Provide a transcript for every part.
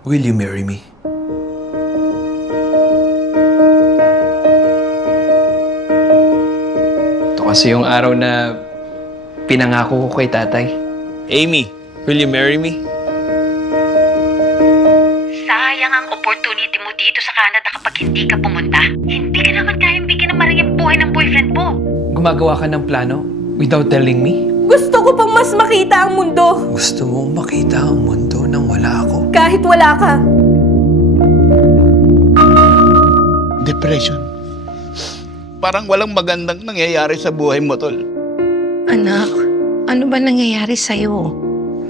Will you marry me? Ito kasi yung araw na pinangako ko kay tatay. Amy, will you marry me? Sayang ang opportunity mo dito sa Canada kapag hindi ka pumunta. Hindi ka naman kayang bigyan ng marangyang buhay ng boyfriend mo. Gumagawa ka ng plano without telling me? Gusto ko pang mas makita ang mundo. Gusto mong makita ang mundo nang wala ako? Kahit wala ka. Depression. Parang walang magandang nangyayari sa buhay mo, Tol. Anak, ano ba nangyayari sa'yo?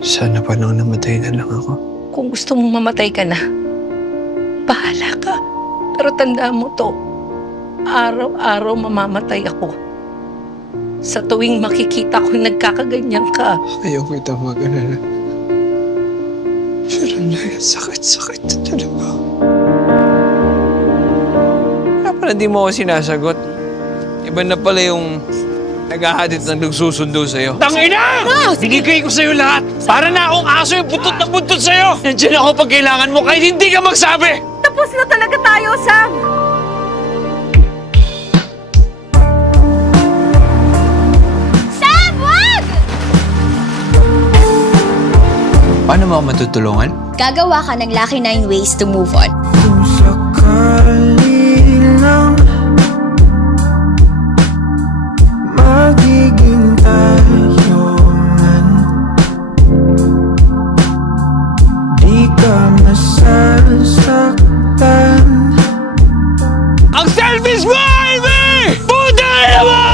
Sana pa lang namatay na lang ako. Kung gusto mong mamatay ka na, bahala ka. Pero tandaan mo to, araw-araw mamamatay ako. Sa tuwing makikita ko nagkakaganyan ka, Ayaw kita mag-alala. Pero sakit-sakit na talaga. Kaya pala di mo ako sinasagot. Iba na pala yung naghahadit ng nagsusundo sa'yo. Tangina! Binigay ko sa'yo lahat! Para na akong aso yung buntot na buntot sa'yo! Nandiyan ako pag kailangan mo kahit hindi ka magsabi! Tapos na talaga tayo, Sam. Sam, wag! Paano mo ako matutulungan? Gagawa ka ng Lucky 9 ways to move on. Kung sakali lang magiging tayonan, di ka masasaktan. Ang selfish mo, Amy! Putang mo!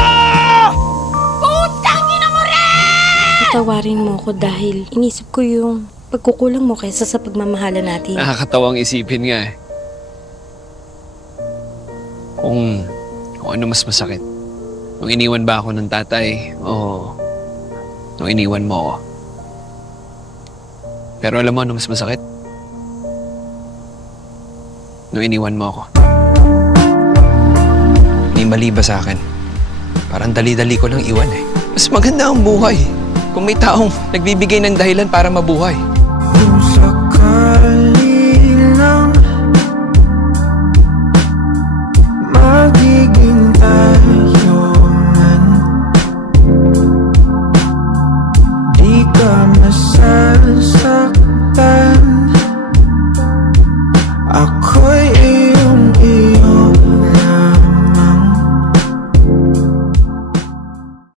Patawarin mo ako dahil inisip ko yung pagkukulang mo kaysa sa pagmamahalan natin. Nakakatawang isipin nga eh. Kung ano mas masakit. Nung iniwan ba ako ng tatay o nung iniwan mo ako. Pero alam mo ano mas masakit? Nung iniwan mo ako. May mali ba sa akin? Parang dali-dali ko lang iwan eh. Mas maganda ang buhay kung may taong nagbibigay ng dahilan para mabuhay.